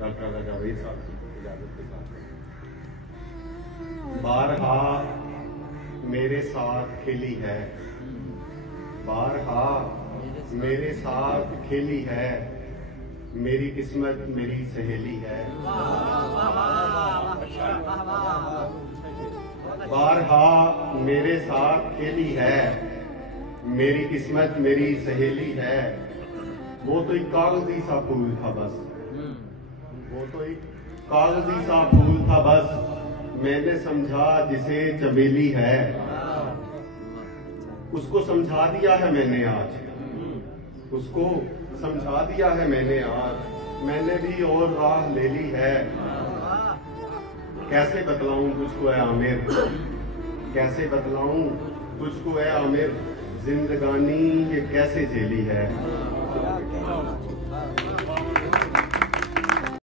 Doctor राजा जावेद साहब की इजाजत के साथ बारहा मेरे साथ खेली है, बारहा मेरे साथ खेली है, मेरी किस्मत मेरी सहेली है। बारहा मेरे साथ खेली है, मेरी किस्मत मेरी सहेली है। वो तो एक कागजी सा फूल था बस, वो तो एक कागजी सा फूल था बस, मैंने समझा जिसे चमेली है। उसको समझा दिया है मैंने आज, उसको समझा दिया है मैंने आज, मैंने भी और राह ले ली है। कैसे बतलाऊं तुझको है आमिर, कैसे बतलाऊं तुझको है आमिर, जिंदगानी ये कैसे झेली है।